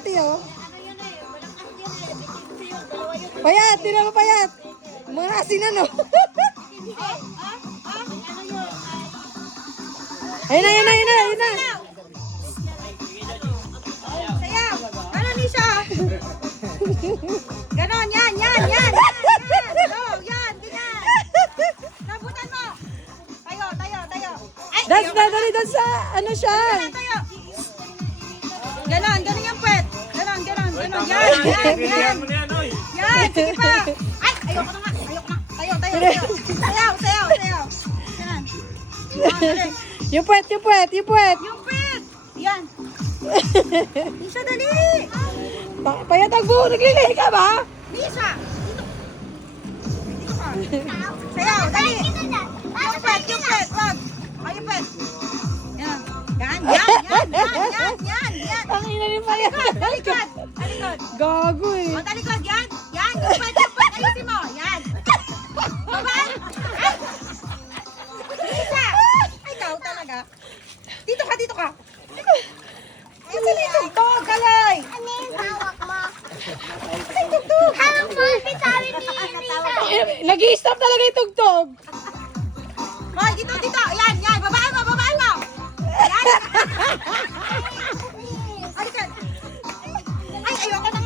ate, oh. Payat, tinan mo payat. Mga asin ano. Ayun na, ayun na, ayun na, ayun na. Sayaw! Ano, Nisha? Ganon, yan, yan, yan! Oh, yan, ganyan! Nabutan mo! Tayo, tayo, tayo! Ay, That's na, dali, that's sa, ano siya. tayo! Ganon, ganon yung pwet! Ganon, ganon, ganon! Yan, yan, yan! Yan, sige pa! Ay, ayoko na nga, ayoko na! Tayo, tayo, tayo! Sayaw, sayaw, sayaw! Yan! Dali! Yung puwet, yung puwet, yung puwet. Yung pwet! Yan! Nisha, dali! Payat ang buho, naglilihi ka ba? Nisha! Dito! Dito ka! Sayaw, dali! Yung pet, wag! Ay, yung pet! Yan! Yan, yan, yan, yan, yan, yan, yan! Ang ina ni payat. Talikod! Talikod! Gago eh. O, talikod, yan! Yan! Yung pet, ayusin mo! Yan! Baba! Ay! Nisha! Ay, ikaw talaga! Dito ka, dito ka! Ay, sali yung tugtog, kalay! Ano yung hawak mo? Ay, tugtog! Hawak mo, sabi ni Lisa. Nag-i-stop talaga yung tugtog. Hoy, dito, dito! Yan, yan! Babaan mo, babaan mo! Yan! Halika! Ay, ayoko na!